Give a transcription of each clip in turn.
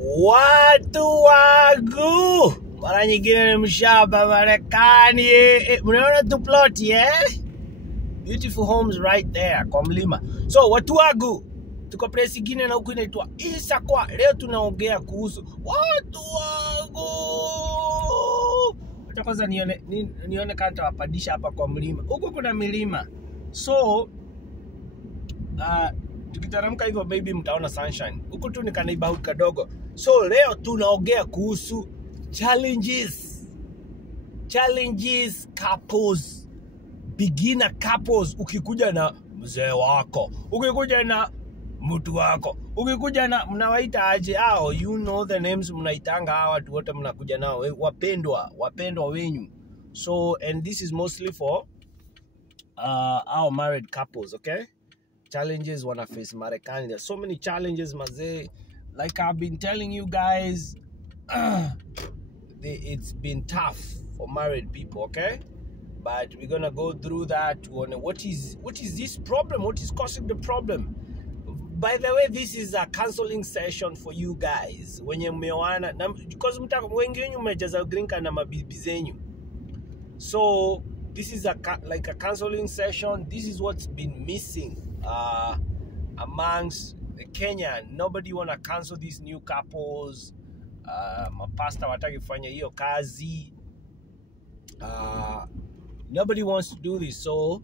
Watu wangu, mara nyingine ni mshaba Marekani. Mnaona tu plot beautiful homes right there kwa mlima. So watu wangu, tuko place ingine na huku inaitwa Isakwa. Leo tunaongea kuhusu watu wangu. Acha kwanza nione kama nitawapadisha hapa kwa mlima. Huko kuna milima. So tukiteremka hivyo baby mtaona sunshine. Huku tu ni kaneighborhood kadogo. So leo tunaongea kuhusu challenges couples, beginner couples. Ukikuja na mzee wako, ukikuja na mtu wako, ukikuja na mnawaita aje hao, you know the names mnaitanga hawa watu wote mnakuja nao, wapendwa wenyu. So and this is mostly for our married couples, okay? Challenges wanna face Marekani. There's so many challenges, mazee. Like I've been telling you guys, it's been tough for married people, okay? But we're gonna go through that. What is this problem? What is causing the problem? By the way, this is a counseling session for you guys. When you meoana, because wengi wenyu mmejaza green card na mabibi zenyu. So this is like a counseling session. This is what's been missing amongst the Kenya. Nobody wanna cancel these new couples. Mapasta wataki kufanya hiyo kazi. Nobody wants to do this, so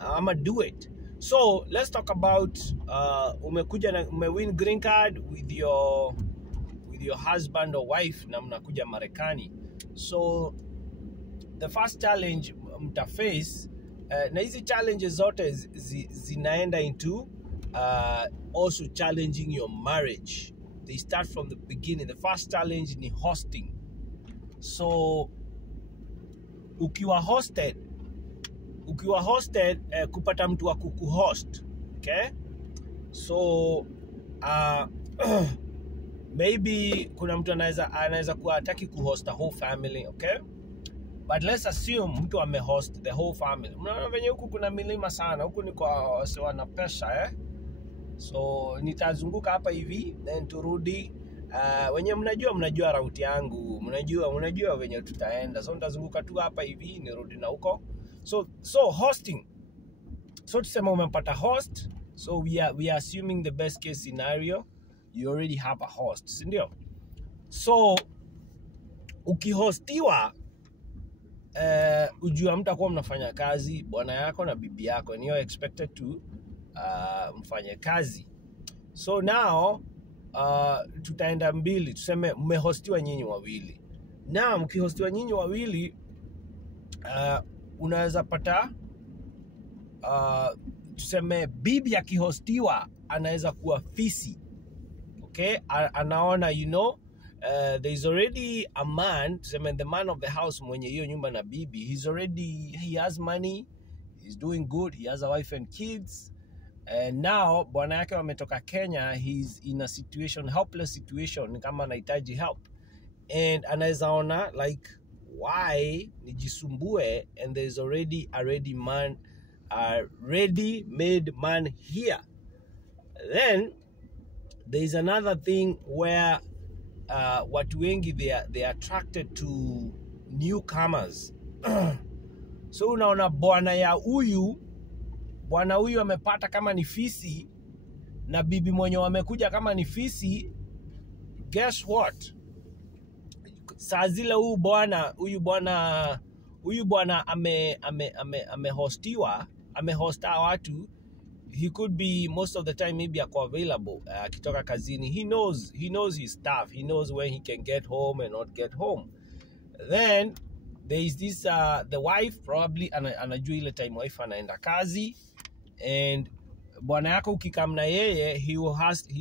I'ma do it. So let's talk about umewin green card with your husband or wife na mnakuja Marekani. So the first challenge mtaface, na hizi challenges zote zinaenda into also challenging your marriage. They start from the beginning. The first challenge ni hosting. So ukiwa hosted kupata mtu wa kukuhost, okay? So maybe kuna mtu anaweza kuwa hataki kuhost the whole family, okay? But let's assume mtu amehost the whole family. Mnaona venye huku kuna milima sana. Huku ni kwa wana pesa, So nitazunguka hapa hivi then turudi. Wenye mnajua route yangu. Mnajua venye tutaenda. So nitazunguka tu hapa hivi nirudi na huko. So hosting. So tuseme umempata host. So we are assuming the best case scenario. You already have a host, si ndio? So ukihostiwa, ujua mtakuwa mnafanya kazi bwana yako na bibi yako, and you're expected to mfanye kazi. So now tutaenda mbili, tuseme mmehostiwa nyinyi wawili. Na mkihostiwa nyinyi wawili, unaweza pata tuseme bibi akihostiwa anaweza kuwa fisi, okay? Anaona, you know, there's already a man, tuseme the man of the house mwenye hiyo nyumba na bibi, he has money, he's doing good, he has a wife and kids, and now bwana yake wametoka Kenya, he's in a situation, helpless situation, kama anahitaji help, and anaweza ona like, why nijisumbue, and there's already a ready-made man here. Then there's another thing where watu wengi they are attracted to newcomers. So unaona bwana huyu amepata kama ni fisi, na bibi mwenye wamekuja kama ni fisi. Guess what? Saa zile huyu bwana amehosta watu. He could be most of the time maybe ako available akitoka kazini. He knows his stuff. He knows when he can get home and not get home. Then there is this the wife probably anajua ile time wife anaenda kazi, and bwana yako ukikamna yeye, he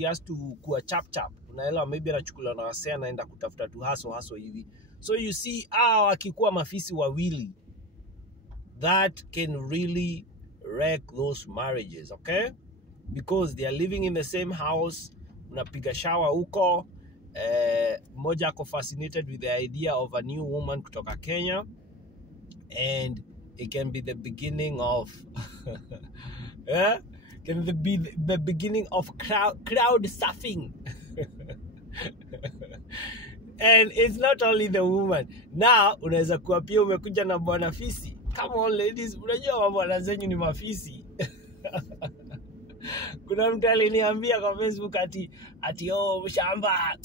has to kuwa chap. Unaelewa, maybe anachukua na wasea anaenda kutafuta tu haso hivi. So you see, akikuwa mafisi wawili, that can really wreck those marriages, okay? Because they are living in the same house, unapiga shower huko, moja ako fascinated with the idea of a new woman kutoka Kenya, and it can be the beginning of can be the beginning of crowd surfing. And it's not only the woman. Now, unaweza kuwa pia umekuja na bwana fisi. Come on ladies, unajua mabwana zenyu ni mafisi. Kuna mtu aliniambia kwa Facebook ati oh mshamba,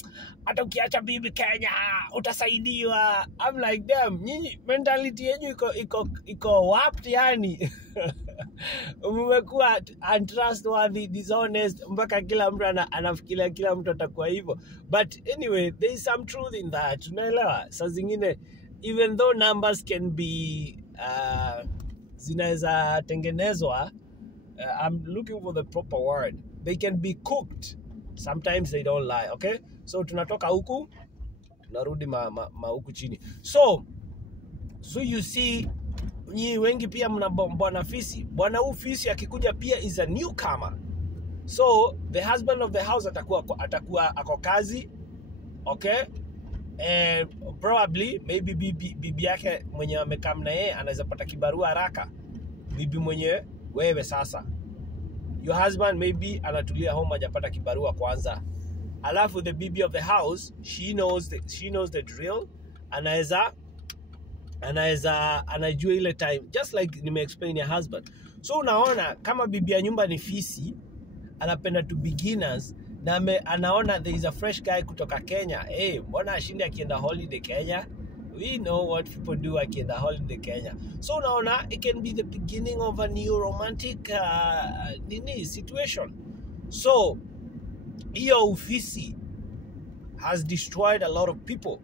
hata ukiacha bibi Kenya utasaidiwa. I'm like damn, nyinyi mentality yenu iko warped yani. Mmekuwa untrustworthy, dishonest, mpaka kila mtu anafikiria kila mtu atakuwa hivyo. But anyway, there is some truth in that. Unaelewa? Saa zingine even though numbers can be zinaweza tengenezwa, I'm looking for the proper word. They can be cooked. Sometimes they don't lie, okay? So tunatoka huku, tunarudi huku chini. So you see, nyi wengi pia mna bwana fisi. Bwana huu fisi akikuja pia is a newcomer. So the husband of the house atakuwa ako kazi, okay? And probably maybe bibi yake mwenye amekam na yeye anaweza pata kibarua haraka. Bibi mwenye wewe sasa. Your husband maybe anatulia home hajapata kibarua kwanza. Alafu the bibi of the house, she knows the drill. Anajua ile time, just like nime-explain your husband. So unaona kama bibi ya nyumba ni fisi, anapenda to beginners, na anaona there is a fresh guy kutoka Kenya. Hey, mbona ashinde akienda holiday Kenya? We know what people do akienda holiday Kenya. So unaona, it can be the beginning of a new romantic situation. So hiyo ufisi has destroyed a lot of people.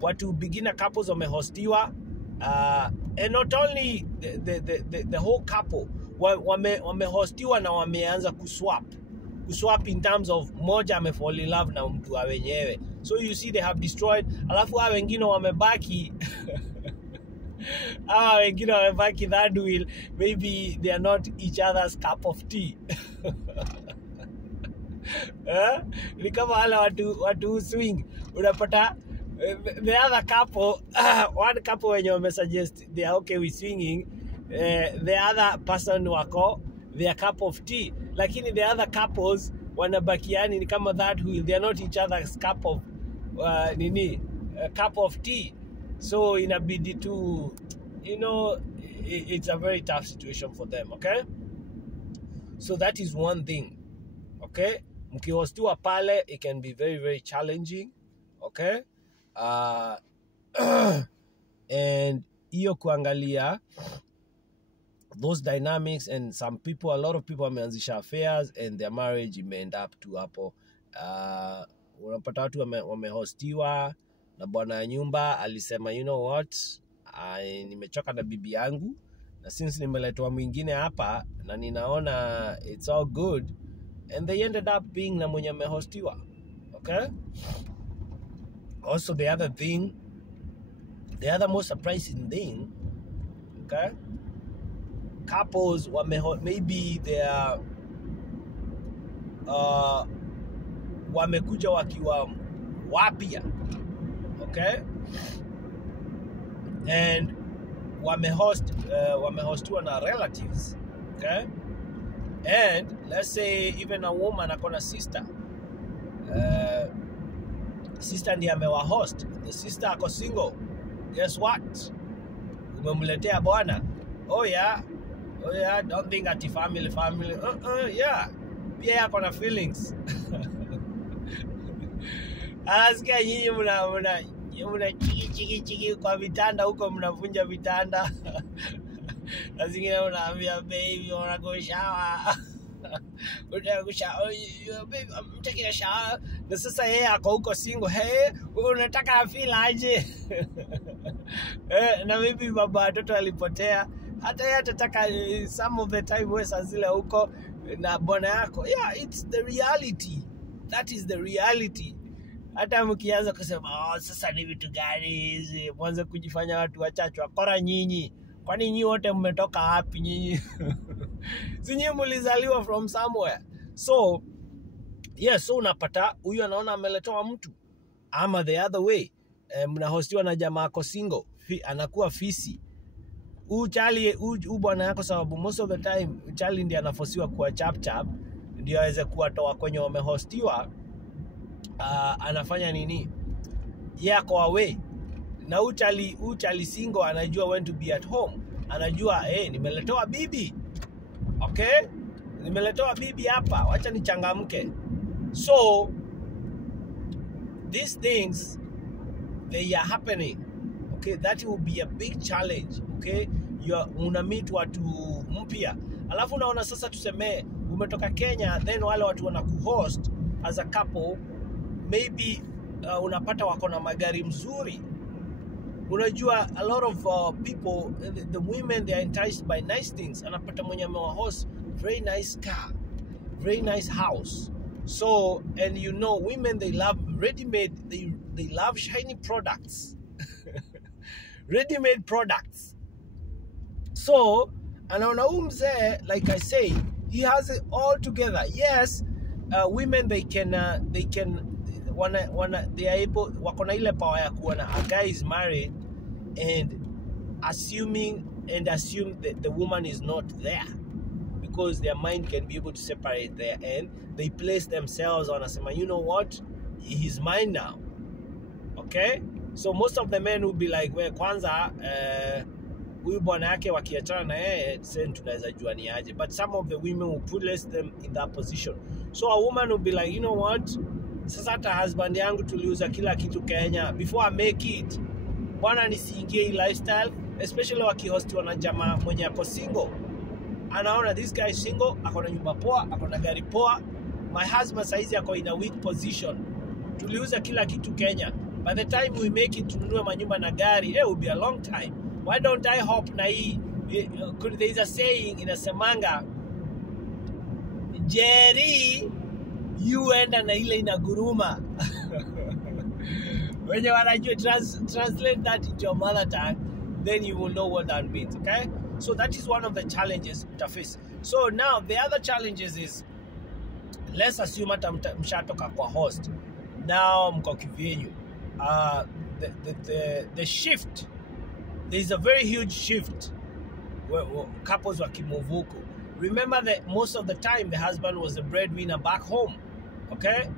Watu beginner couples wamehostiwa, and not only the whole couple wamehostiwa na wameanza kuswap in terms of moja amefall in love na mtu wa wenyewe. So you see they have destroyed. Alafu hao wengine wamebaki wengine wamebaki that will maybe they are not each other's cup of tea. Ni kama wale watu swing, unapata the other couple, one couple when you suggest they are okay with swinging, the other person wako their cup of tea, lakini the other couples wanabakiani ni kama that wheel, they are not each other's cup of cup of tea. So inabidi tu, it's a very tough situation for them, okay? So that is one thing, okay? Mkihostiwa pale, it can be very, very challenging, okay? And iyo kuangalia those dynamics, and a lot of people wameanzisha affairs and their marriage may end up to hapo. Unapata watu wamehostiwa na bwana nyumba alisema, you know what, nimechoka na bibi yangu, na since nimeletwa mwingine hapa na ninaona it's all good, and they ended up being na mwenye amehostiwa, okay? Also, the other most surprising thing, okay? Couples maybe they are wamekuja wakiwa wapya, okay? And wamehostiwa na relatives, okay? And let's say even a woman akona sister, sister ndiye amewahost, the sister ako single. Guess what? Umemletea bwana. Oh yeah, don't think ati family. Yeah. Pia yako na feelings. Anasikia nyinyi mna chiki kwa vitanda huko, mnavunja vitanda. Na zingine unaambia baby wanna go shower. Baby, I'm taking a shower. Na sasa yeye ako huko single. Hey, unataka feel aje? Na maybe baba watoto alipotea. Hata yeye atataka some of the time wewe sazile huko na bwana yako. Yeah, it's the reality. That is the reality. Hata mkianza kusema sasa ni vitu gani hizi, mwanzo kujifanya watu wachache wakora nyinyi. Kwani nyinyi wote mmetoka wapi nyinyi? Si nyinyi mlizaliwa from somewhere. So yes, so unapata huyu anaona ameletoa mtu, ama the other way, mnahostiwa na jamaa ako single, anakuwa fisi. Uchali bwana yako, sababu most of the time uchali ndiye anafosiwa kuwa chap ndio aweze kuwatoa kwenye wamehostiwa anafanya nini? Yako away. Na uchali single anajua when to be at home. Anajua nimeletewa bibi. Okay? Nimeletewa bibi hapa. Wacha nichangamke. So these things, they are happening. Okay, that will be a big challenge. Okay, una meet watu mpya, alafu unaona sasa tuseme umetoka Kenya, then wale watu wana kuhost as a couple, maybe unapata wako na magari mzuri. Unajua a lot of people, the women, they are enticed by nice things. Anapata mwenye amewahost very nice car, very nice house. So, and you know, women, they love ready-made, they love shiny products. Ready-made products. So, anaona mzee, like I say, he has it all together. Yes, women, they are able, wakona ile power ya kuona a guy is married and assume that the woman is not there, because their mind can be able to separate there, and they place themselves on asema, you know what, he's mine now. Okay, so most of the men will be like, we kwanza huyu bwana yake wakiachana na yeye sen tunaweza jua ni aje. But some of the women will place them in that position. So a woman will be like, you know what, sasa hata husband yangu tuliuza kila kitu Kenya, before I make it, bwana nisiingie hii lifestyle, especially wakihostiwa na jamaa mwenye ako single. Anaona this guy is single, ako na nyumba poa, ako na gari poa. My husband saizi ako in a weak position. Tuliuza kila kitu Kenya. By the time we make it tununue manyumba na gari, it will be a long time. Why don't I hope na hii? There is a saying inasemanga, Jerry, you enda na ile inaguruma. When you wanna translate that into your mother tongue, then you will know what that means, okay? So that is one of the challenges to face. So now the other challenges is, let's assume hata mshatoka kwa host. Now mko kivyenyu. The shift, there is a very huge shift where couples wakimuvuko. Remember that most of the time the husband was the breadwinner back home. Okay?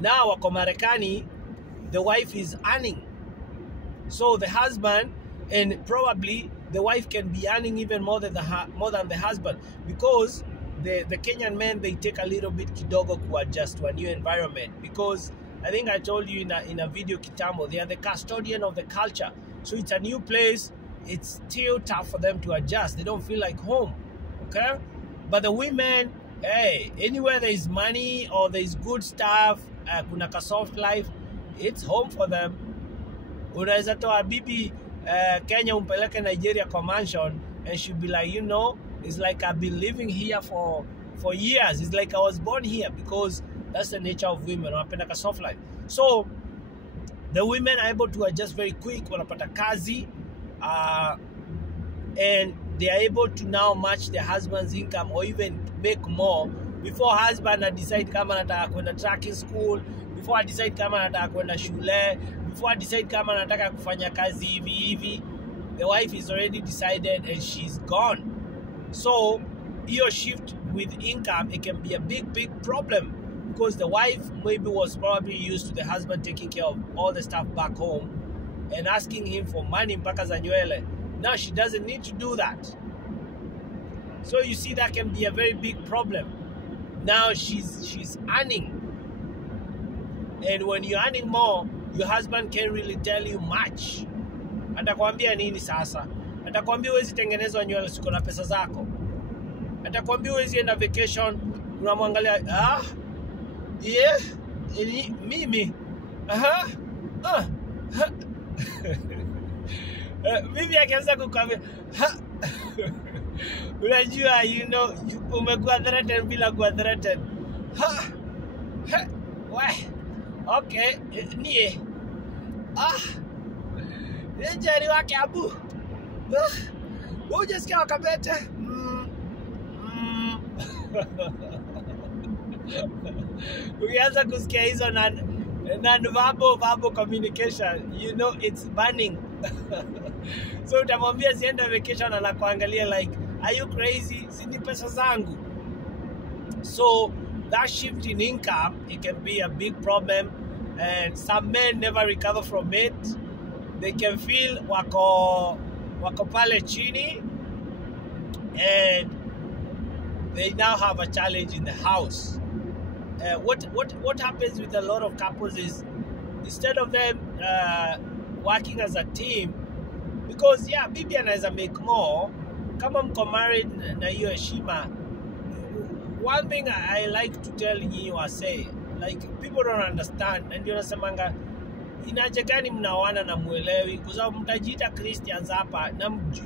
Now wako Marekani, the wife is earning. So the husband, and probably the wife can be earning even more than the husband, because the Kenyan men, they take a little bit kidogo to adjust to a new environment, because I think I told you in a video kitambo, they are the custodian of the culture. So it's a new place. It's still tough for them to adjust. They don't feel like home. Okay? But the women, hey, anywhere there is money or there is good stuff, kuna ka soft life, it's home for them. Unaweza toa bibi Kenya umpeleke Nigeria kwa mansion, and she'll be like, you know, it's like I've been living here for years. It's like I was born here, because that's the nature of women. Wanapenda ka soft life. So the women are able to adjust very quick. Wanapata kazi, and they are able to now match their husband's income or even make more before husband decide kama anataka kwenda tracking school, before decide kama anataka kwenda shule, before decide kama anataka kufanya kazi hivi. The wife is already decided and she's gone. So your shift with income, it can be a big problem, because the wife maybe was probably used to the husband taking care of all the stuff back home and asking him for money mpaka za nywele. Now she doesn't need to do that. So you see, that can be a very big problem. Now she's earning, and when you're earning more, your husband can't really tell you much. Atakwambia nini sasa? Atakwambia huwezi tengenezwa nywele, siko na pesa zako. Atakwambia huwezi enda vacation, unamwangalia, yeah, mimi, mimi akianza kukwambia, unajua, you know, umekuwa threatened bila kuwa threatened. Okay, nie. Njeri wake abu. Ujesikia wakabete. Ukianza kusikia hizo non-verbal communication, you know it's burning. So utamwambia sienda vacation, anakuangalia like, are you crazy? Sini pesa zangu. So that shift in income, it can be a big problem. and some men never recover from it. They can feel wako pale chini, and they now have a challenge in the house. What happens with a lot of couples is, instead of them working as a team, because yeah, bibi anaweza make more kama mko married na hiyo heshima. One thing I like to tell you or say, like, people don't understand, and nasemanga inaje gani mnaoana na muelewi, kwa sababu mtajiita Christians hapa na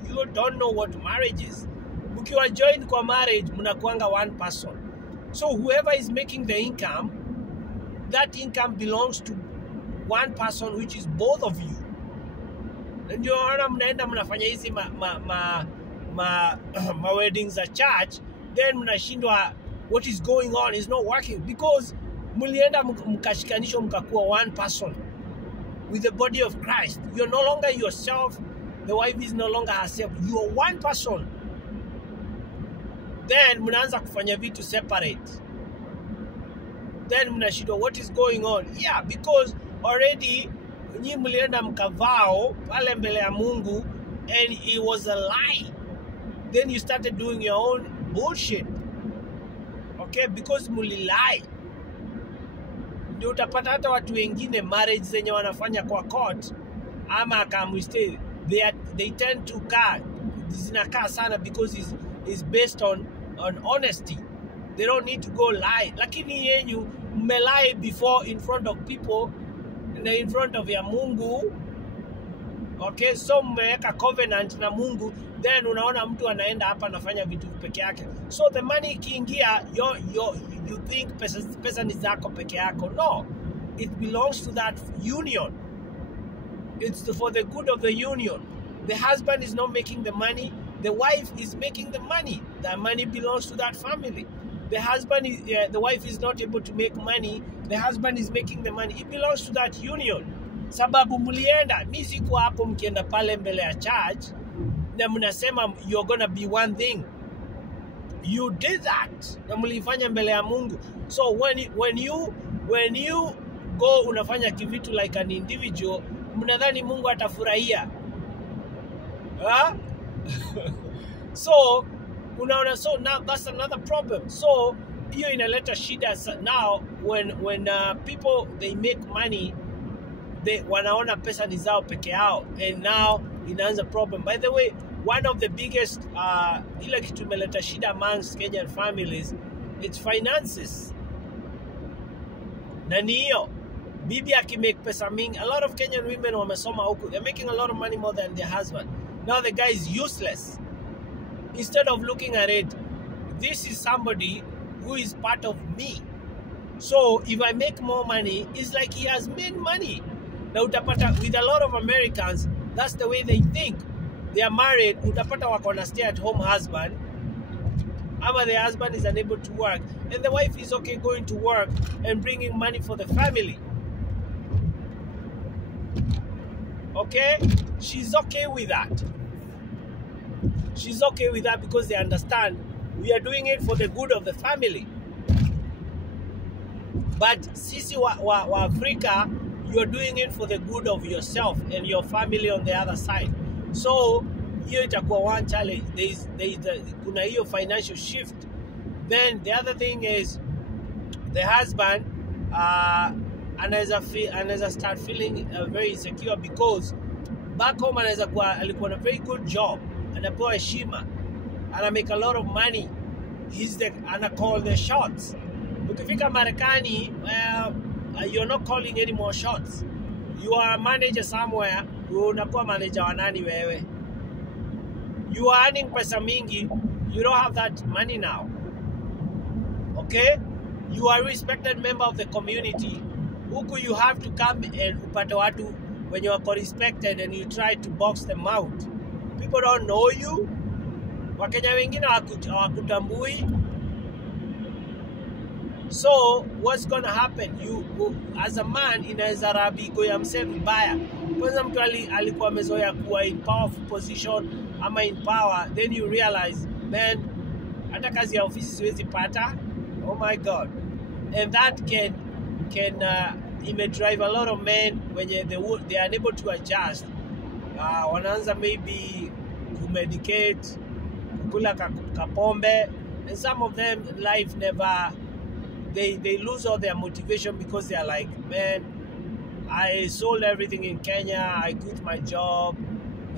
you don't know what marriage is. Mkiwa join kwa marriage mnakuanga one person, so whoever is making the income, that income belongs to one person, which is both of you. Ndio ona mnaenda mnafanya hizi ma weddings at church, then mnashindwa what is going on, is not working, because mulienda mkashikanisho mkakuwa one person with the body of Christ. You're no longer yourself, the wife is no longer herself, you are one person. Then mnaanza kufanya vitu separate, then mnashindwa what is going on. Yeah, because already nyi mlienda mkavao pale mbele ya Mungu and it was a lie. Then you started doing your own bullshit, okay, because mulilai. Ndio utapata hata watu wengine marriage zenye wanafanya kwa court ama kamwiste, they tend to zinakaa sana because is based on honesty. They don't need to go lie. Lakini yenyu mmelie before in front of people and in front of ya Mungu. Okay, so mmeweka covenant na Mungu, then unaona mtu anaenda hapa anafanya vitu peke yake. So the money ikiingia, you think pesa ni zako peke yako. No, it belongs to that union. It's for the good of the union. The husband is not making the money, the wife is making the money. The money belongs to that family. The wife is not able to make money, the husband is making the money. It belongs to that union. Sababu mulienda, mimi siko hapo mkienda pale mbele ya church na mnasema you're gonna be one thing. You did that na mlifanya mbele ya Mungu. So when you go unafanya kivitu like an individual, mnadhani Mungu atafurahia? Huh? So unaona, so now that's another problem. So hiyo inaleta shida now when people they make money, they wanaona pesa ni zao peke yao, and now inaanza problem. By the way, one of the biggest ile kitu imeleta shida amongst Kenyan families, it's finances. Na niyo bibi akimake pesa mingi, a lot of Kenyan women wamesoma huku, they're making a lot of money more than their husband. Now the guy is useless. Instead of looking at it, this is somebody who is part of me. So if I make more money, it's like he has made money. Now utapata with a lot of Americans, that's the way they think. They are married, utapata wako na stay-at-home husband, ama the husband is unable to work, and the wife is okay going to work and bringing money for the family. Okay? She's okay with that. She's okay with that because they understand we are doing it for the good of the family. But sisi wa Africa, you're doing it for the good of yourself and your family on the other side. So hiyo itakuwa one challenge. Kuna hiyo financial shift. Then the other thing is the husband anaweza start feeling very insecure because back home alikuwa na very good job, anapewa heshima, ana make a lot of money, ana call the shots. Ukifika Marekani, you're not calling any more shots. You are a manager somewhere, unakuwa manager wa nani wewe? You are earning pesa mingi, you don't have that money now. Okay? You are a respected member of the community. Huku you have to come and upate watu when you are respected and you try to box them out. People don't know you. Wakenya wengine hawakutambui. So what's going to happen? You as a man inaweza rabi go ya mse vibaya. Kwanza mtu alikuwa amezoea kuwa in powerful position ama in power, then you realize, man, hata kazi ya ofisi siwezi pata. Oh my God. And that can may drive a lot of men when they are unable to adjust. Wanaanza maybe kumedicate, kukula kapombe, and some of them life never, they lose all their motivation because they are like, man, I sold everything in Kenya, I quit my job,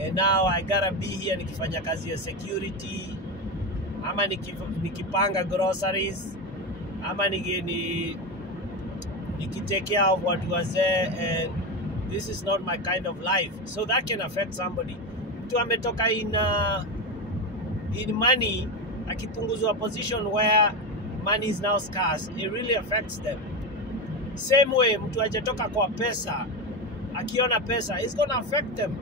and now I gotta be here nikifanya kazi ya security, ama nikipanga groceries, ama nikitake care of what was there, and this is not my kind of life. So that can affect somebody. Mtu ametoka in money, akipunguzwa position where money is now scarce, it really affects them. Same way, mtu hajatoka kwa pesa, akiona pesa, it's going to affect them.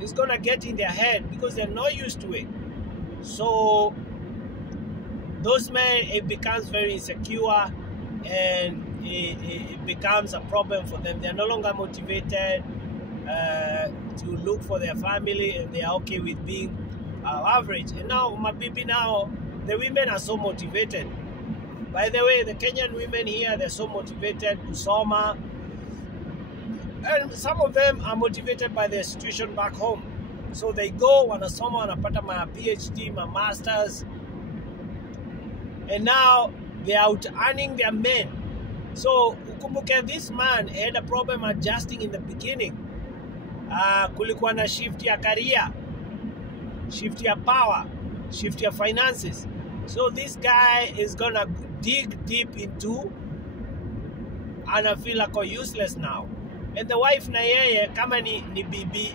It's going to get in their head because they're not used to it. So those men, it becomes very insecure, and it becomes a problem for them. They're no longer motivated to look for their family, and they are okay with being average. And now, Mabibi, now the women are so motivated. By the way, the Kenyan women here, they're so motivated to soma, and some of them are motivated by their situation back home. So they go, wanasoma, wanapata my PhD, my masters, and now they're out earning their men. So ukumbuke, this man had a problem adjusting in the beginning. Kulikuwa na shift ya career, shift ya power, shift ya finances. So this guy is gonna dig deep into, and I feel like useless now. And the wife na yeye, kama ni bibi,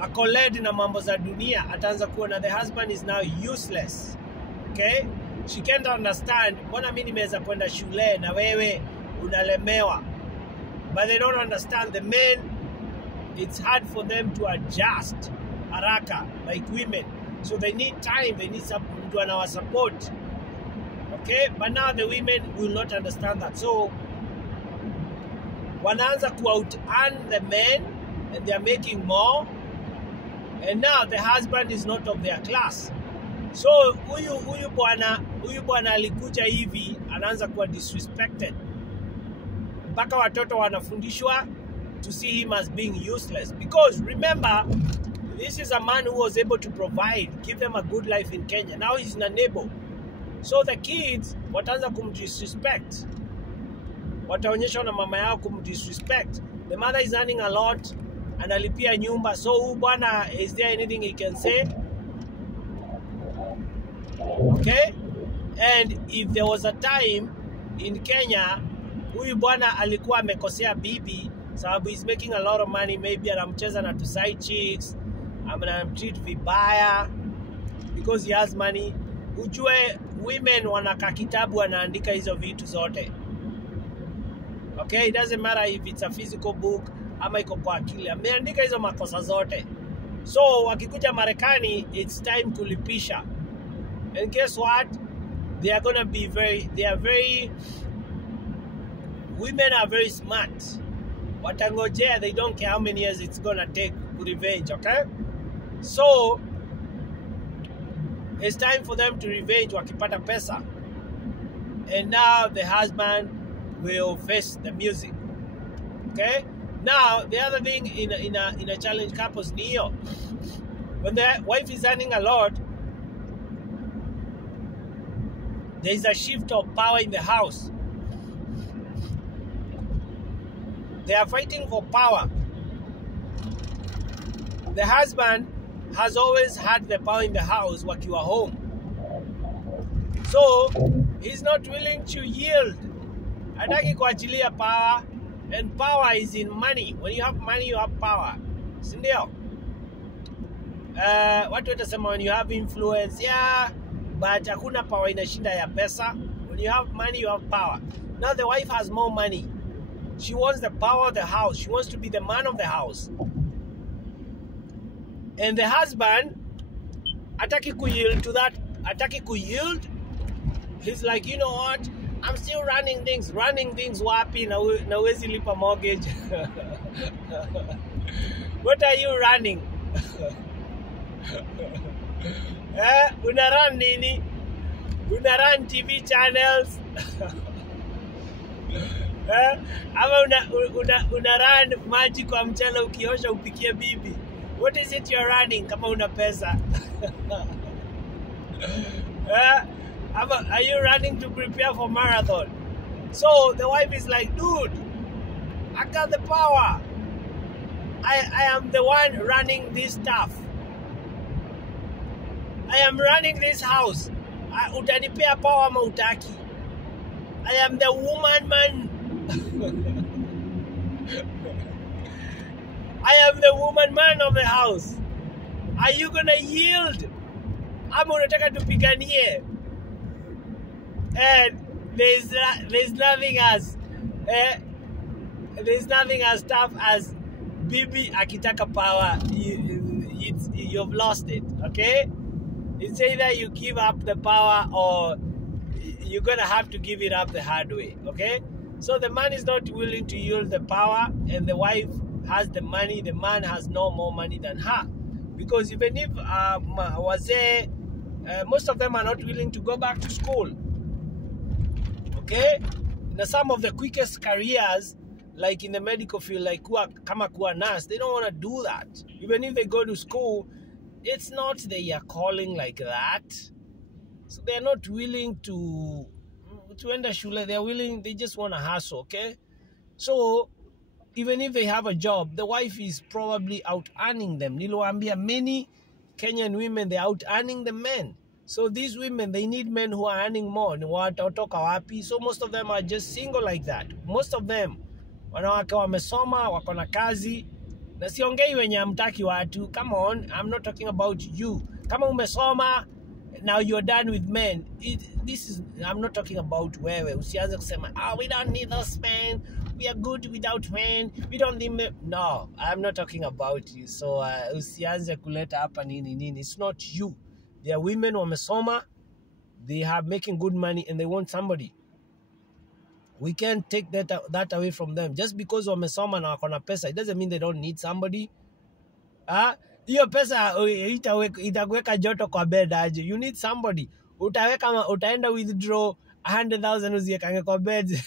ako led na mambo za dunia, ataanza kuona the husband is now useless. Okay? She can't understand, mbona mimi nimeweza kwenda shule na wewe unalemewa. But they don't understand, the men, it's hard for them to adjust haraka like women. So they need time, they need support. Okay? But now the women will not understand that. So wanaanza ku out-earn the men, and they are making more. And now the husband is not of their class. So huyu bwana alikuja hivi, anaanza kuwa disrespected. Mpaka watoto wanafundishwa to see him as being useless. Because remember, this is a man who was able to provide, give them a good life in Kenya. Now he's unable. So the kids wataanza kumdisrespect. Wataonyeshwa na mama yao kumdisrespect. The mother is earning a lot, analipia nyumba. So huyu bwana, is there anything he can say? Okay? And if there was a time in Kenya, huyu bwana alikuwa amekosea bibi, sababu he's making a lot of money, maybe anamcheza na two side chicks, anamtreat vibaya because he has money. Ujue women wanaka kitabu wanaandika hizo vitu zote. Okay, it doesn't matter if it's a physical book ama iko kwa akili. Ameandika hizo makosa zote. So wakikuja Marekani, it's time kulipisha. And guess what? They are gonna be women are very smart. Watangojea, they don't care how many years it's gonna take to revenge, okay? So it's time for them to revenge wakipata pesa. And now the husband will face the music. Okay? Now the other thing in a challenge couples niyo, when the wife is earning a lot, there is a shift of power in the house. They are fighting for power. The husband has always had the power in the house wakiwa home. So he's not willing to yield. Hataki kuachilia power, and power is in money. When you have money, you have power. Sindio? Watu watasema when you have influence, yeah, but hakuna power inashinda ya pesa. When you have money, you have power. Now the wife has more money. She wants the power of the house. She wants to be the man of the house. And the husband, hataki kuyield to that. Hataki kuyield. He's like, you know what? I'm still running things. Running things wapi na huwezi lipa mortgage. What are you running? Una run nini? una run TV channels ama una run maji kwa mchele ukiosha upikie bibi. What is it you're running kama una pesa? Are you running to prepare for marathon? So the wife is like, dude, I got the power. I am the one running this stuff. I am running this house. Utanipea power ama utaki? I am the woman man. I am the woman man of the house. Are you gonna yield? Ama unataka tupiganie? And there's nothing as tough as bibi akitaka power. You've lost it. Okay, it's either you give up the power or you're gonna have to give it up the hard way. Okay, so the man is not willing to yield the power, and the wife has the money. The man has no more money than her, because even if most of them are not willing to go back to school. Okay, now some of the quickest careers, like in the medical field, like kama kuwa nurse, they don't want to do that. Even if they go to school, it's not their calling like that. So they're not willing to enda shule. They just want to hustle. Okay, so even if they have a job, the wife is probably out earning them. Niliwaambia, many Kenyan women, they're out earning the men. So these women, they need men who are earning more. So most of them are just single like that. Most of them, wanawake wamesoma, wako na kazi. Na siongei wenye hamtaki watu. Come on, I'm not talking about you. Kama umesoma, now you're done with men. I'm not talking about wewe. Usianze kusema, we don't need those men. We are good without men. We don't need men. No, I'm not talking about you. So usianze kuleta hapa nini. It's not you. They are women wamesoma, they are making good money, and they want somebody. We can't take that away from them. Just because wamesoma na wako na pesa, it doesn't mean they don't need somebody. Hiyo pesa itakuweka joto kwa bed aje. You need somebody. Utaenda withdraw 100,000 uziwekange kwa bed.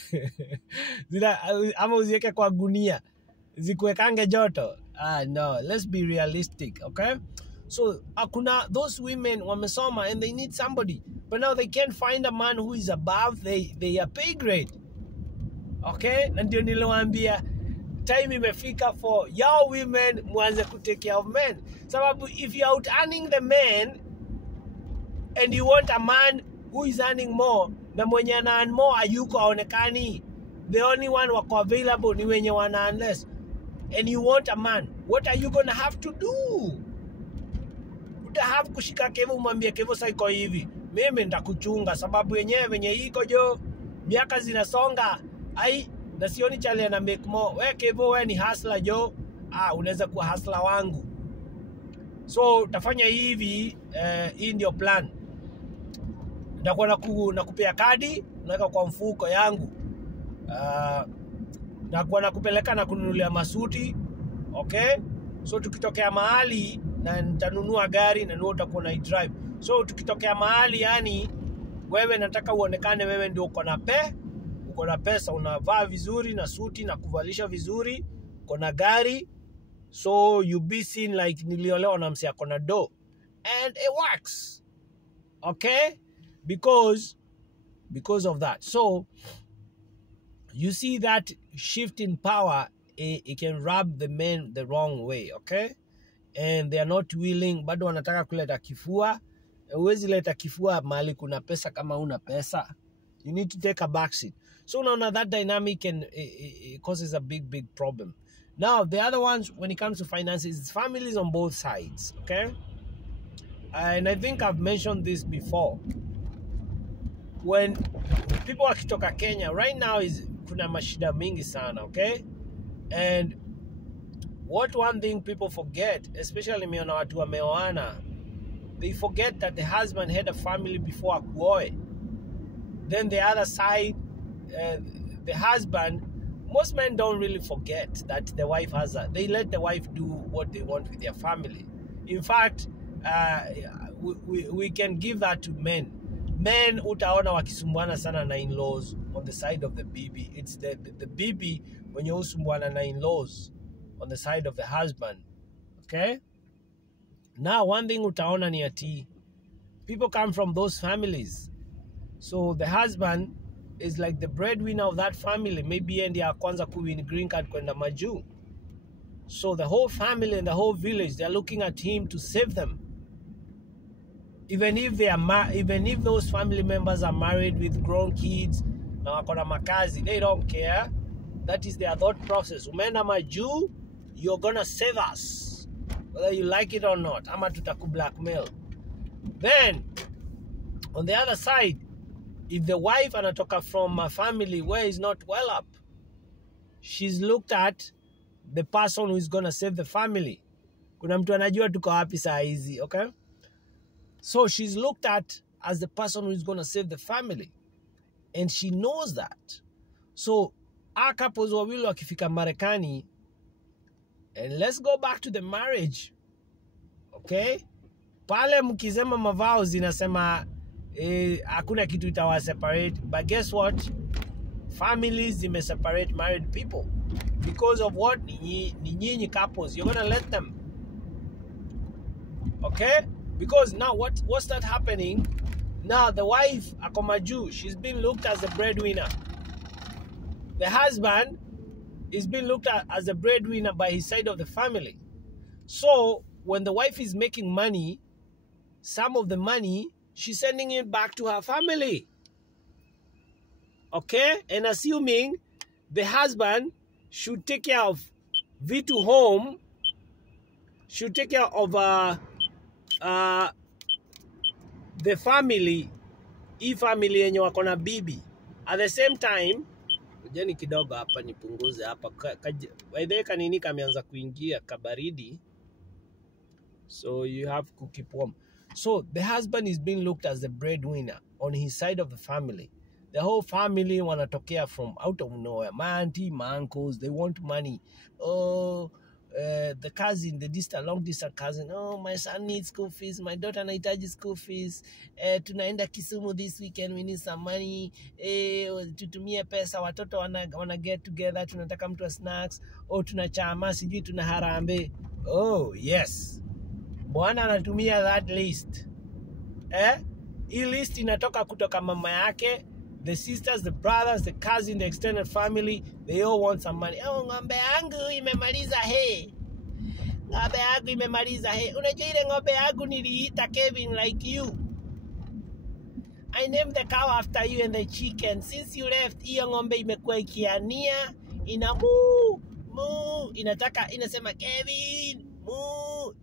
Ama uziweke kwa gunia. Zikuwekange joto. No, let's be realistic, okay? So, those women wamesoma and they need somebody. But now they can't find a man who is above their pay grade. Okay? Na ndio niliwaambia, time imefika for your women mwanze to take care of men. Sababu, if you're out earning the men and you want a man who is earning more, na mwenye ana earn more ayuko aonekani, the only one wako available ni wenye wana earn less, and you want a man, what are you going to have to do? Have kushika Kevo umwambie Kevo sasa iko hivi. Mimi nitakuchunga sababu yenyewe venye iko jo miaka zinasonga. Na sioni chale na make more. We Kevo we ni hustler jo. Unaweza kuwa hustler wangu. So utafanya hivi, hii ndio plan. Nitakuwa nakupea kadi, naweka kwa mfuko yangu. Nakuwa nakupeleka na kununulia masuti. Okay? So tukitokea mahali na nitanunua gari na wewe utakuwa na drive. So tukitokea mahali, yani wewe nataka uonekane wewe ndio uko na pesa, unavaa vizuri na suti na kuvalisha vizuri, uko na gari. So you be seen like niliolewa na msi ako na do. And it works. Okay? Because of that. So you see that shift in power, it can rub the men the wrong way, okay? And they are not willing, bado wanataka kuleta kifua. Huwezi leta kifua mahali kuna pesa kama una pesa. You need to take a backseat. So now that dynamic it causes a big problem. Now, the other ones, when it comes to finances, it's families on both sides, okay? And I think I've mentioned this before. When people wakitoka Kenya, right now kuna mashida mingi sana, okay? And what one thing people forget, especially meona watu wameoana, they forget that the husband had a family before akuoe. Then the other side, the husband, most men don't really forget that the wife they let the wife do what they want with their family. In fact, we can give that to men. men utaona wakisumbuana sana na in-laws on the side of the bibi. It's the bibi when you usumbuana na in-laws on the side of the husband. Okay? Now, one thing utaona ni ati people come from those families. So the husband is like the breadwinner of that family. Maybe endi ya kwanza kuwin green card kwenda majuu. So the whole family and the whole village, they're looking at him to save them. Even if those family members are married with grown kids, na wako na makazi, they don't care. That is their thought process. Umeenda majuu, you're gonna save us, whether you like it or not. Ama tutaku blackmail. Then, on the other side, if the wife anatoka from a family where is not well up, she's looked at the person who is gonna save the family. Kuna mtu anajua tuko wapi saa hizi, okay? So she's looked at as the person who is going to save the family. And she knows that. So, our couples wawili wakifika Marekani, and let's go back to the marriage. Okay? Pale mkisema mavao zinasema hakuna kitu itawa separate. But guess what? Families zime separate married people. Because of what? Ni nyinyi couples. You're going to let them. Okay? Because now what's that happening? Now the wife, akomaju, she's been looked as a breadwinner. The husband is being looked at as a breadwinner by his side of the family. So when the wife is making money, some of the money, she's sending it back to her family. Okay? And assuming the husband should take care of vitu home, should take care of the family, family yenye wako na bibi. At the same time, ujeni kidogo hapa nipunguze hapa. By the way kanini kameanza kuingia kabaridi. So you have to keep warm. So the husband is being looked as the breadwinner on his side of the family. The whole family wanatokea from out of nowhere. My auntie, my uncles, they want money. Oh, the cousin, the long distance cousin, oh, my son needs school fees, my daughter anahitaji school fees, tunaenda Kisumu this weekend, we need some money, tutumie pesa, watoto wana get together, tunataka mtu wa snacks, tunachama, sijui tuna harambe. Oh, yes. Bwana anatumia that list. Hii list inatoka kutoka mama yake, the sisters, the brothers, the cousin, the extended family, they all want some money. Oh, ng'ombe yangu imemaliza he. Ng'ombe yangu imemaliza he. Unajua ile ng'ombe yangu niliita Kevin like you. I named the cow after you and the chicken. Since you left, hiyo ng'ombe imekuwa ikiania. Ina moo. Inasema Kevin, moo.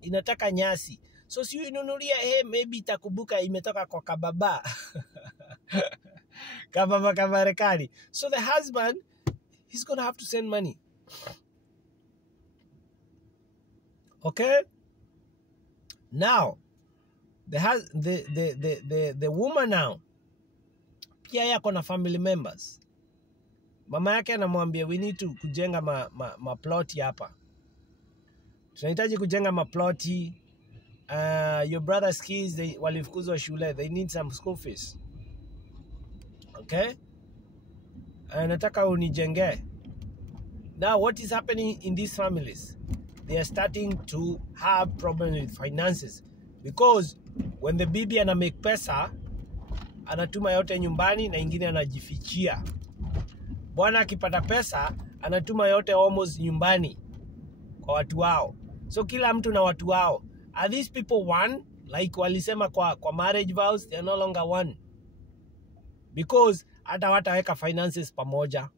Inataka nyasi. So si ununulia maybe itakubuka imetoka kwa kababa. Kababa Marekani. So the husband, he's going to have to send money. Okay? Now, the woman now, pia yako na family members. Mama yake anamwambia we need to kujenga maploti hapa. Tunahitaji kujenga maploti. Your brother's kids, walifukuzwa shule, they need some school fees. Okay? Nataka unijenge. Now, what is happening in these families? They are starting to have problems with finances. Because when the bibi ana make pesa, anatuma yote nyumbani na ingine anajifichia. Bwana akipata pesa, anatuma yote almost nyumbani kwa watu wao. So kila mtu na watu wao. Are these people one? Like walisema kwa marriage vows, they are no longer one. Because hata wataweka finances pamoja.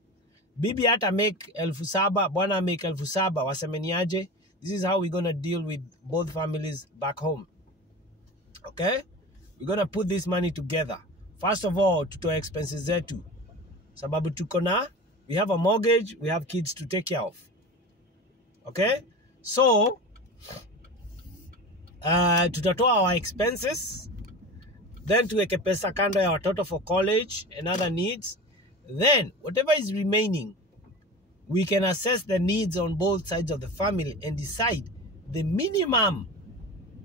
Bibi hata make 7,000, bwana make 7,000, wasemeniaje? This is how we're going to deal with both families back home. Okay? We're going to put this money together. First of all, tutoe expenses zetu. Sababu tuko na, we have a mortgage, we have kids to take care of. Okay? So, tutatoa our expenses. Then tuweke pesa kando ya watoto for college and other needs. Then, whatever is remaining, we can assess the needs on both sides of the family and decide the minimum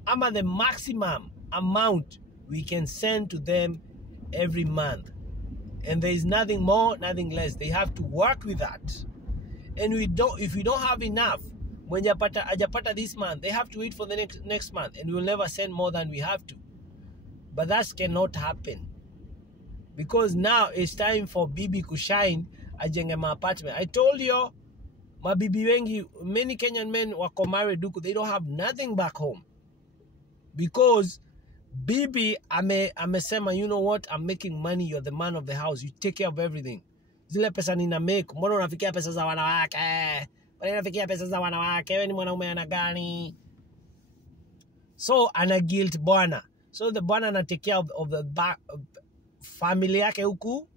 ama the maximum amount we can send to them every month. And there is nothing more, nothing less. They have to work with that. And if we don't have enough, when ajapata this month, they have to wait for the next month, and we will never send more than we have to. But that cannot happen, because now it's time for bibi kushine ajenge ma apartment. I told you, mabibi wengi, many Kenyan men wako married, they don't have nothing back home, because bibi amesema, you know what, I'm making money, you're the man of the house, you take care of everything. Zile pesa nina make, mbona unafikia pesa za wanawake? Mbona unafikia pesa za wanawake? Wewe ni mwanaume ana gani? So ana guilt bwana. So the bwana ana take care of the family yake huku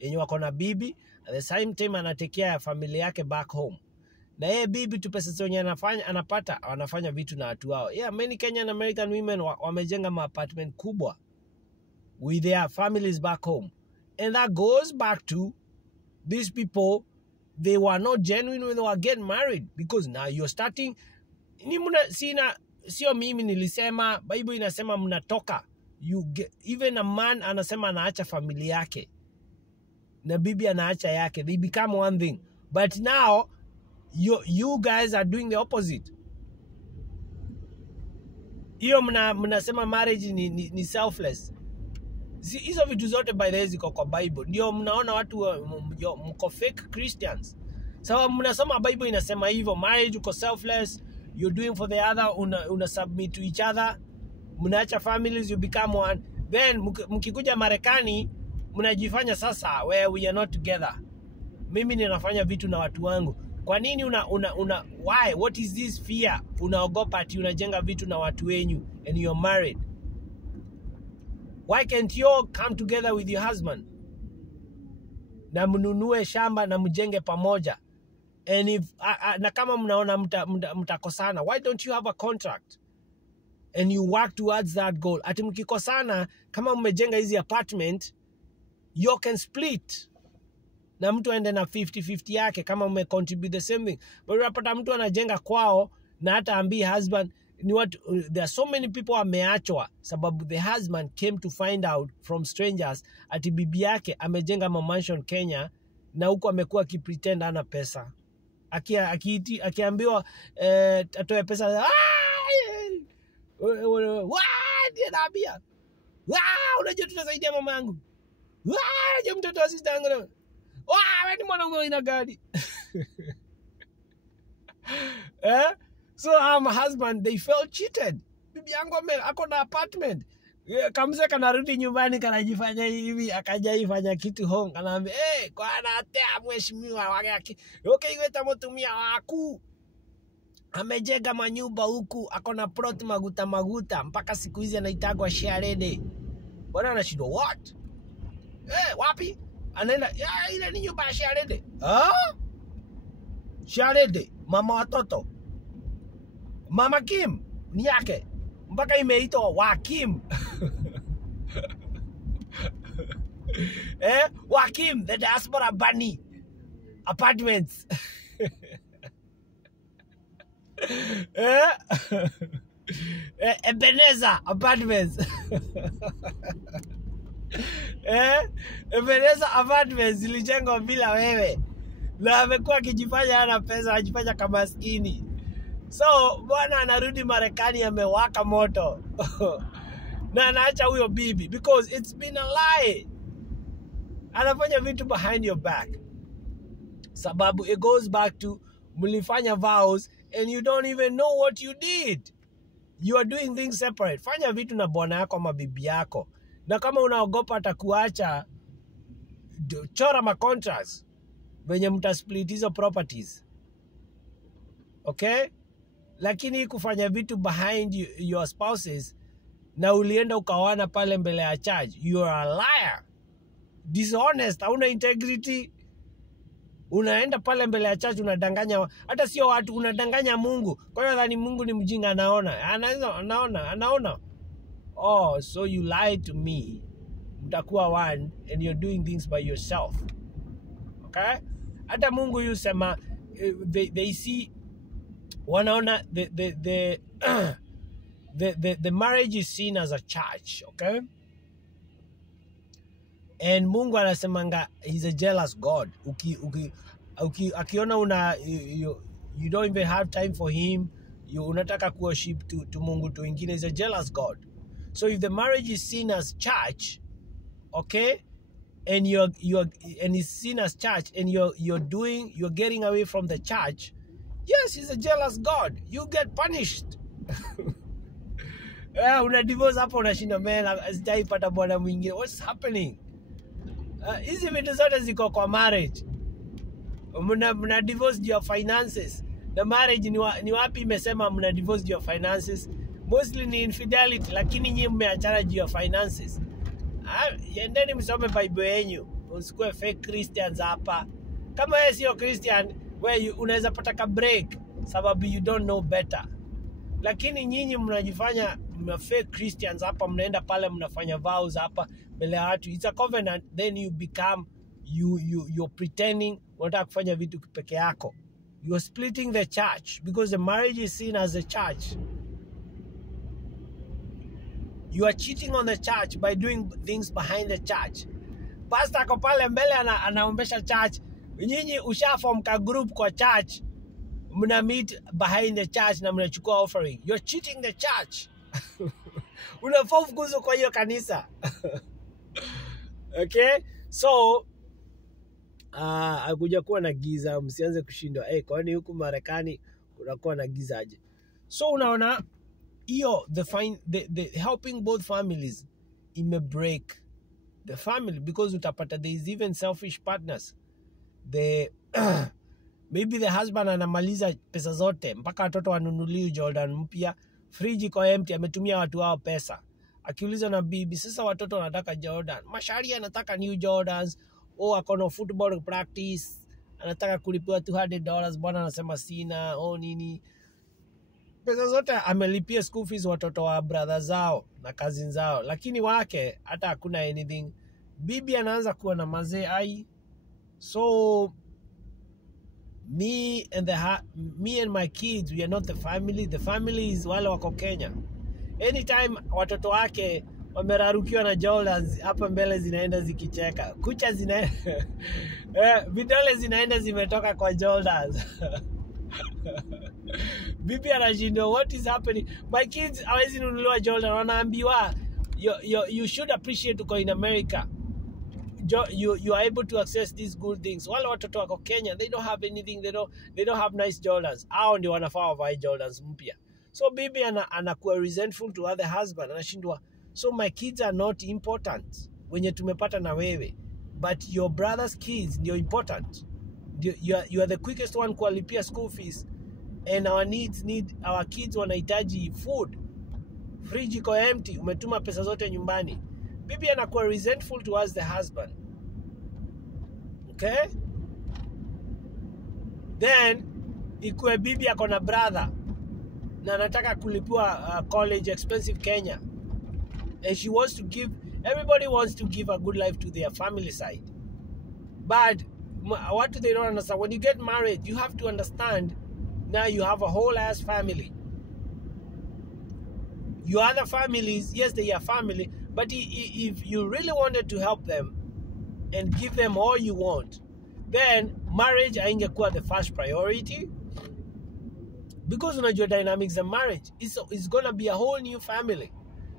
yenye wako na bibi, at the same time ana take care ya family yake back home. Na yeye bibi tu pesa zenye anafanya vitu na watu wao. Yeah, many Kenyan American women wamejenga ma apartment kubwa with their families back home. And that goes back to these people, they were not genuine when they were getting married, because now you're starting, sio mimi nilisema, Bible inasema mnatoka. Even a man anasema anaacha familia yake, na bibi anaacha yake, they become one thing. But now you guys are doing the opposite. Hiyo mnasema marriage ni selfless. Hizo vitu zote by the way ziko kwa Bible. Ndio mnaona watu mko fake Christians. Sawa, mnasoma Bible inasema hivyo, marriage uko selfless, you're doing for the other, una submit to each other, mnaacha families, you become one. Then mkikuja Marekani mnajifanya sasa we are not together. Mimi ninafanya vitu na watu wangu. Kwa nini why? What is this fear? Unaogopa ati unajenga vitu na watu wenyu and you're married. Why can't you all come together with your husband? Na mnunue shamba na mjenge pamoja. And if na kama mnaona mtakosana, why don't you have a contract? And you work towards that goal. Ati mkikosana, kama mmejenga hizi apartment, you can split. Na mtu aende na 50-50 yake kama contribute the same thing. But unapata mtu anajenga kwao na hata ambii husband, there are so many people ameachwa sababu the husband came to find out from strangers ati bibi yake amejenga mansion Kenya na huko amekuwa akipretend ana pesa. Akiambiwa atoe pesa, anambia, unajua tutasaidia mama yangu. Unajua mtoto wa sister yangu. Wewe ni mwanaume ina gari. So my husband, they felt cheated. Bibi yangu ako na apartment. Kamze kanarudi nyumbani kanajifanya hivi, akajaifanya kitu home, kanaambia kwa anatea mheshimiwa wake. Okay, iweta mtumia waku. Amejenga manyumba huku, ako na plot maguta mpaka siku hizi anaitagwa sharede. Bwana anashindwa what? Wapi? Anaenda ile ni nyumba ya sharede. Sharede, mama watoto. Mama Kim ni yake. Mpaka imeitwa Wakim. Wakim, the diaspora bunny apartments. Ebenezer apartments. Ebenezer apartments zilijengwa bila wewe. Na amekuwa akijifanya hana pesa, anajifanya kama maskini. So, bwana anarudi Marekani amewaka moto. Na anaacha huyo bibi because it's been a lie. Anafanya vitu behind your back. Sababu it goes back to mlifanya vows and you don't even know what you did. You are doing things separate. Fanya vitu na bwana yako ama bibi yako. Na kama unaogopa atakuacha, chora ma contracts venye mtasplit hizo properties. Okay? Lakini kufanya vitu behind your spouses na ulienda ukawana pale mbele ya church, you are a liar, dishonest, hauna integrity. Unaenda pale mbele ya church unadanganya, hata sio watu, unadanganya Mungu. Kwa hiyo dhani Mungu ni mjinga, anaona. Oh, so you lied to me. Mtakuwa one and you're doing things by yourself. Okay? Hata Mungu they see, wanaona the marriage is seen as a church, okay? And Mungu anasemanga he's a jealous God. Akiona you don't even have time for him, you unataka worship to Mungu tu ingine, he's a jealous God. So if the marriage is seen as church, okay, and it's seen as church, and you're getting away from the church, yes, he's a jealous God. You get punished. Una divorce hapo unashinda man, sijaipata bwana mwingine. What's happening? Hizi vitu zote ziko kwa marriage. Mna divorce your finances. The marriage ni wapi imesema mna divorce your finances? Mostly ni infidelity, lakini nyinyi mmeachana juu ya finances. Yendeni msome Bible yenu. Usikuwe fake Christians hapa. Kama wewe sio Christian, wewe unaweza pata ka break sababu you don't know better. Lakini nyinyi mnajifanya fake Christians hapa, mnaenda pale mnafanya vows hapa mbele ya watu. It's a covenant, then you become you're pretending unataka kufanya vitu peke yako. You're splitting the church because the marriage is seen as a church. You are cheating on the church by doing things behind the church. Pastor ako pale mbele anaombesha church. Nyinyi ushaform ka group kwa church. Mna meet behind the church na mnachukua offering. You're cheating the church. Unafaa kufukuzwa kwa hiyo kanisa. Okay? So akuja kuwa na giza, msianze kushindwa. Kwani huku Marekani kunakuwa na giza aje? So unaona hiyo the helping both families ime break the family, because utapata there is even selfish partners. Maybe the husband anamaliza pesa zote mpaka watoto wanunuliwe Jordan mpya, fridge iko empty, ametumia watu wao pesa. Akiulizwa na bibi, sasa watoto wanataka Jordan, Mashari anataka new Jordans, akono football practice, anataka kulipiwa $200, bwana anasema sina, nini. Pesa zote amelipia school fees watoto wa brother zao na cousins zao, lakini wake hata hakuna anything. Bibi anaanza kuwa na mazee ai. So me and my kids, we are not the family. The family is wale wako Kenya. Anytime watoto wake wamerarukiwa na Jordans, hapa mbele zinaenda zikicheka. Kucha zinaenda vidole zinaenda zimetoka kwa Jordans. Bibi anashindwa, what is happening? My kids hawezi nunuliwa Jordan, wanaambiwa you should appreciate uko in America. You are able to access these good things. Wale watoto wako Kenya, they don't have anything, they don't have nice Jordans. Hao ndio wanafaa wavae Jordans mpya. So bibi anakuwa resentful to other husband, anashindwa, so my kids are not important wenye tumepata na wewe, but your brother's kids ndio important. You are the quickest one kuwalipia school fees, and our kids wanahitaji food. Fridge iko empty, umetuma pesa zote nyumbani. Bibi anakuwa resentful towards the husband. Okay? Then ikuwe bibi ako na brother na anataka kulipiwa college expensive Kenya, and she wants to give, everybody wants to give a good life to their family side, but what do they don't understand? When you get married, you have to understand now you have a whole ass family. Your other families, yes, they are family, but if you really wanted to help them and give them all you want, then marriage haingekuwa the first priority, because unajua dynamics of marriage is going to be a whole new family.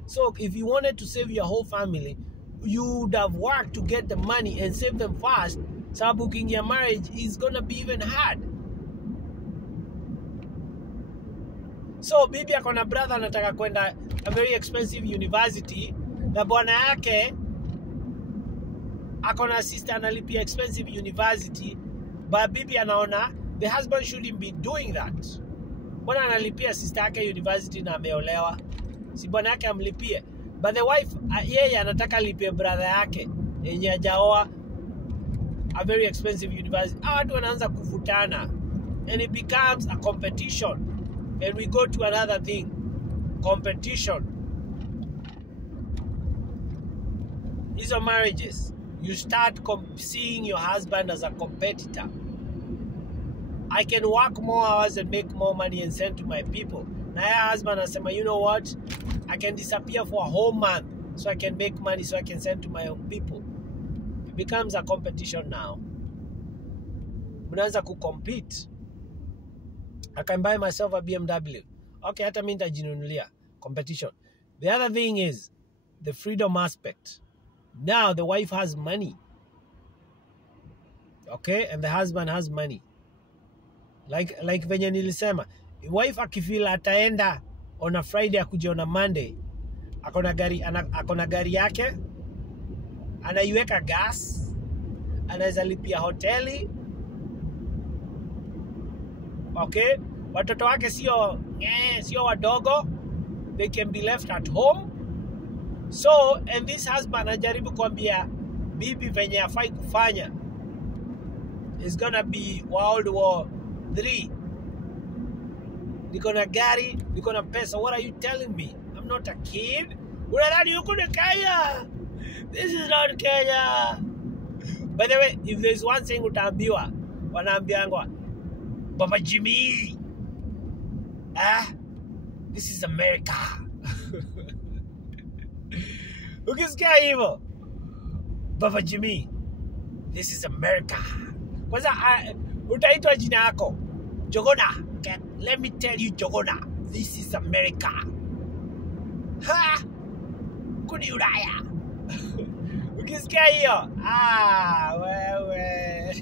So if you wanted to save your whole family, you would have worked to get the money and save them fast. Sababu ukiingia marriage is going to be even hard. So bibi akona brother anataka kwenda a very expensive university, na bwana yake akona sister analipia expensive university, but bibi anaona the husband shouldn't be doing that. Bwana analipia sister yake university na ameolewa, si bwana yake amlipie, but the wife yeye anataka alipie brother yake yenye hajaoa a very expensive university. Watu wanaanza kuvutana, and it becomes a competition. And we go to another thing, competition. These are marriages. You start seeing your husband as a competitor. I can work more hours and make more money and send to my people. Na ya husband anasema, you know what? I can disappear for a whole month so I can make money so I can send to my own people. It becomes a competition now. Mnaanza kucompete. I can buy myself a BMW. Okay, hata mimi nitajinunulia. Competition. The other thing is the freedom aspect. Now the wife has money. Okay, and the husband has money. Like venye nilisema, wife akifeel ataenda on a Friday akuje on a Monday, akona gari yake, anaiweka gas, anaweza lipia hoteli. Okay, watoto wake sio wadogo, they can be left at home. So, and this husband anajaribu kuambia bibi venye afai kufanya. It's gonna be World War III. Niko na gari, niko na pesa. What are you telling me? I'm not a kid. Unadhani yuko ni Kenya? This is not Kenya. By the way, if there's one thing utaambiwa, wanaambiangwa, Baba Jimmy, this is America. Ukisikia hivyo, Baba Jimmy, this is America. Kwanza utaitwa jina yako, Jogona. Let me tell you, Jogona, this is America. Ha! Kuni Ulaya. Ukisikia hiyo, wewe.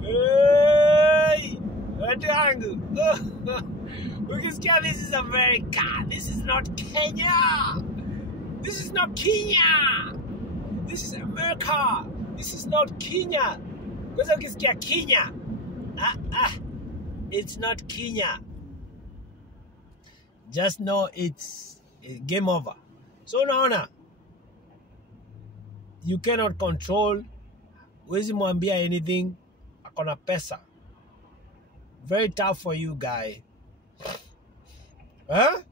Hey, watu wangu. Ukisikia this is America, this is not Kenya. This is not Kenya. This is America. This is not Kenya. Kwanza ukisikia Kenya, it's not Kenya. Just know it's game over. So unaona, you cannot control. Huwezi mwambia anything. Akona pesa. Very tough for you, guy. Huh?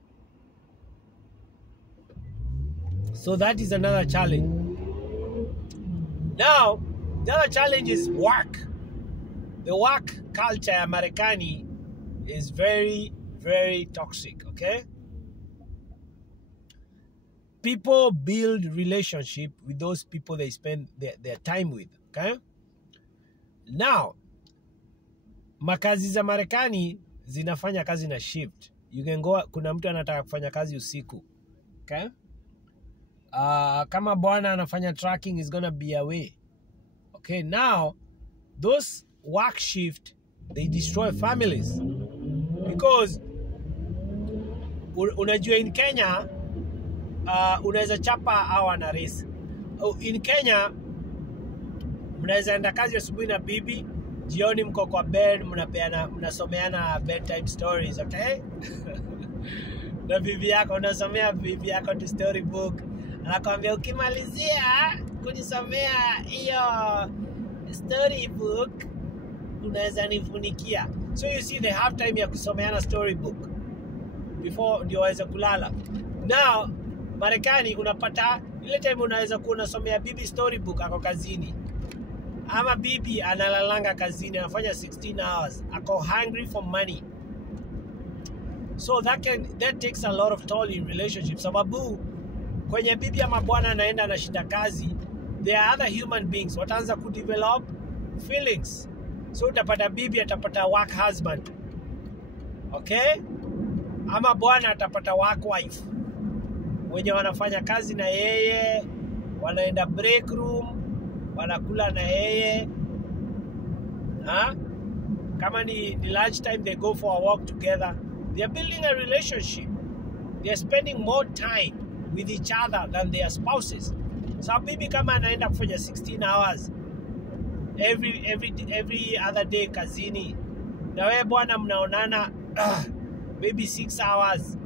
So that is another challenge. Now, the other challenge is work. The work culture in Marekani is very, very toxic, okay? People build relationship with those people they spend their time with, okay? Now, makazi za Marekani zinafanya kazi na shift. You can go, kuna mtu anataka kufanya kazi usiku, okay? Kama bwana anafanya tracking is gonna be away. Okay, now those work shift, they destroy families because unajua in Kenya unaweza chapa au na race. In Kenya mnaweza enda kazi asubuhi na bibi, jioni mko kwa bed mnasomeana bedtime stories, okay? Na bibi yako unasomea bibi yako tu storybook. Anakuambia ukimalizia kunisomea hiyo storybook unaweza nifunikia. So you see they have time ya kusomeana storybook before ndio waweze kulala. Now Marekani unapata ile time unaweza kuwa unasomea bibi storybook ako kazini. Ama bibi analalanga kazini anafanya 16 hours. Ako hungry for money. So that takes a lot of toll in relationships. Sababu kwenye bibi ama bwana anaenda anashinda kazi, there are other human beings wataanza kudevelop feelings. So utapata bibi atapata work husband, okay? Ama bwana atapata work wife, wenye wanafanya kazi na yeye, wanaenda break room, wanakula na yeye. Kama ni lunch time, they go for a walk together. They are building a relationship. They are spending more time with each other than their spouses. So bibi kama anaenda kufanya 16 hours every other day kazini, na wewe bwana mnaonana maybe 6 hours.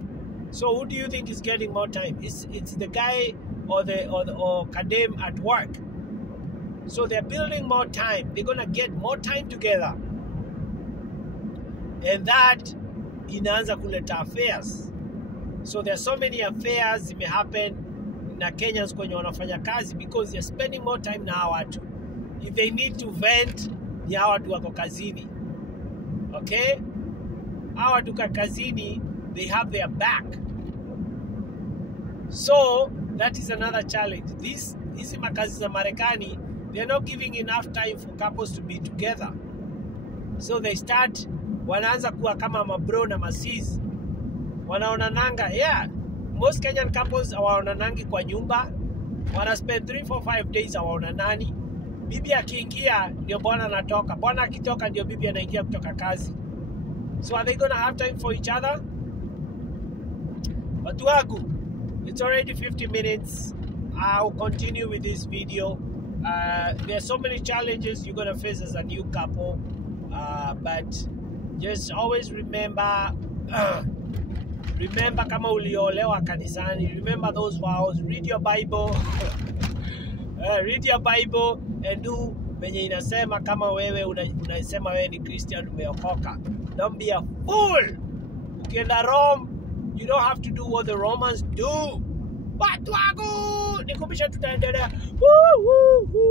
So who do you think is getting more time? It's the guy or kadem at work. So they're building more time. They're gonna get more time together, and that inaanza kuleta affairs. So there are so many affairs that may happen na Kenyans kwenye wanafanya kazi because they're spending more time na watu. If they need to vent, ni hawa watu wako kazini. Okay? Hawa watu kazini, they have their back. So that is another challenge. Hizi makazi za Marekani, they are not giving enough time for couples to be together. So they start, wanaanza kuwa kama mabro na masis. Wanaonananga, yeah. Most Kenyan couples hawaonanangi kwa nyumba. Wana spend 3, 4, 5 days hawaonanani. Bibi akiingia ndio bwana anatoka. Bwana akitoka ndio bibi anaingia kutoka kazi. So are they gonna have time for each other? Watu wangu, it's already 50 minutes. I'll continue with this video. There are so many challenges you're gonna face as a new couple. But just always remember, remember kama uliolewa kanisani. Remember those vows. Read your Bible. Read your Bible and do venye inasema kama wewe unasema wewe ni Christian umeokoka. Don't be a fool. Ukienda Rome, you don't have to do what the Romans do. Watu wangu, nikumbusha tutaendelea. Woo, woo, woo.